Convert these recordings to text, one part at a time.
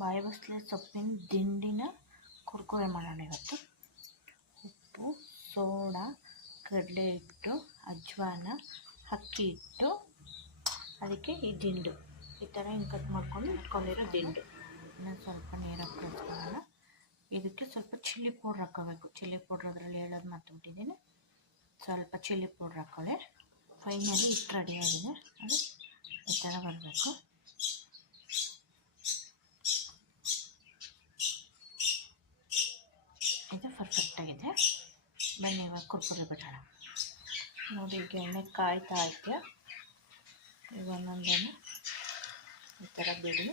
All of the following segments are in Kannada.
ಬಾಯಿ ಬಸಳೆ ಸೊಪ್ಪಿನ ದಿಂಡಿನ ಕುರ್ಕುರೆ ಮಾಡೋಣ ಇವತ್ತು. ಉಪ್ಪು, ಸೋಡಾ, ಕಡಲೆ ಹಿಟ್ಟು, ಅಜ್ವಾನ, ಅಕ್ಕಿ ಹಿಟ್ಟು, ಅದಕ್ಕೆ ಈ ದಿಂಡು ಈ ಥರ ಹಿಂಗೆ ಕಟ್ ಮಾಡ್ಕೊಂಡು ಇಟ್ಕೊಂಡಿರೋ ದಿಂಡು. ಇನ್ನೊಂದು ಸ್ವಲ್ಪ ನೀರಾಗಿ ಕಲಿಸ್ಕೊಳ್ಳೋಣ. ಇದಕ್ಕೆ ಸ್ವಲ್ಪ ಚಿಲ್ಲಿ ಪೌಡ್ರ್ ಹಾಕೋಬೇಕು. ಚಿಲ್ಲಿ ಪೌಡ್ರ್ ಅದರಲ್ಲಿ ಹೇಳೋದು ಮರ್ತುಬಿಟ್ಟಿದ್ದೀನಿ. ಸ್ವಲ್ಪ ಚಿಲ್ಲಿ ಪೌಡ್ರ್ ಹಾಕೊಳ್ಳಿ. ಫೈನಲಿ ಹಿಟ್ಟು ರೆಡಿಯಾಗಿದೆ. ಅದು ಈ ಥರ ಬರಬೇಕು. ಇದು ಪರ್ಫೆಕ್ಟಾಗಿದೆ. ಬನ್ನಿ ಇವಾಗ ಕುರ್ಕುರೆ ಬಿಡೋಣ. ನೋಡಿ ಈಗ ಎಣ್ಣೆ ಕಾಯ್ತಾ ಐತೆ. ಈಗ ಒಂದೊಂದನ್ನು ಈ ಥರ ಬಿಡಿ.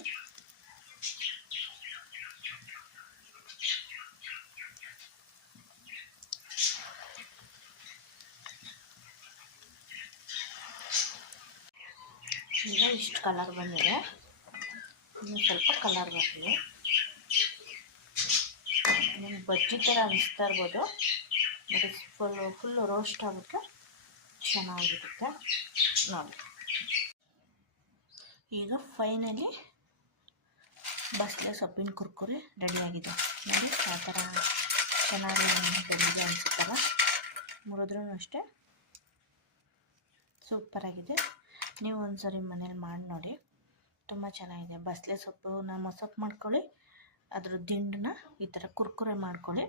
ಈಗ ಇಷ್ಟು ಕಲರ್ ಬಂದಿದೆ. ಇನ್ನು ಸ್ವಲ್ಪ ಕಲರ್ ಬರ್ತೀವಿ. ನಿಮ್ಗೆ ಬಜ್ಜಿ ಥರ ಅನಿಸ್ತಾ ಇರ್ಬೋದು, ಬಟ್ ಫುಲ್ಲು ರೋಸ್ಟ್ ಆಗುತ್ತೆ, ಚೆನ್ನಾಗಿರುತ್ತೆ ನೋಡಿ. ಈಗ ಫೈನಲಿ ಬಸಳೆ ಸೊಪ್ಪಿನ ಕುರ್ಕುರೆ ರೆಡಿಯಾಗಿದೆ. ನೋಡಿ ಆ ಥರ ಚೆನ್ನಾಗಿ ಬೆಂದಿದೆ ಅನಿಸುತ್ತಲ್ಲ. ಮುರಿದ್ರೂ ಅಷ್ಟೇ ಸೂಪರಾಗಿದೆ. ನೀವು ಒಂದ್ಸರಿ ಮನೇಲಿ ಮಾಡಿ ನೋಡಿ, ತುಂಬ ಚೆನ್ನಾಗಿದೆ. ಬಸಳೆ ಸೊಪ್ಪು ಮೊಸಪ್ಪು ಮಾಡ್ಕೊಳ್ಳಿ, ಅದ್ರ ದಿಂಡನ್ನ ಈ ಥರ ಕುರ್ಕುರೆ ಮಾಡ್ಕೊಳ್ಳಿ.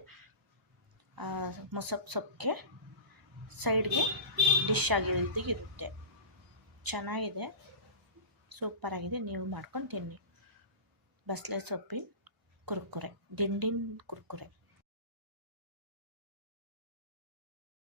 ಮೊಸಪ್ಪು ಸೊಪ್ಪಿಗೆ ಸೈಡ್ಗೆ ಡಿಶ್ ಆಗಿರುತ್ತೆ. ಚೆನ್ನಾಗಿದೆ, ಸೂಪರಾಗಿದೆ. ನೀವು ಮಾಡ್ಕೊಂಡು ತಿನ್ನಿ. ಬಸಳೆ ಸೊಪ್ಪಿನ ಕುರ್ಕುರೆ, ದಿಂಡಿನ ಕುರ್ಕುರೆ.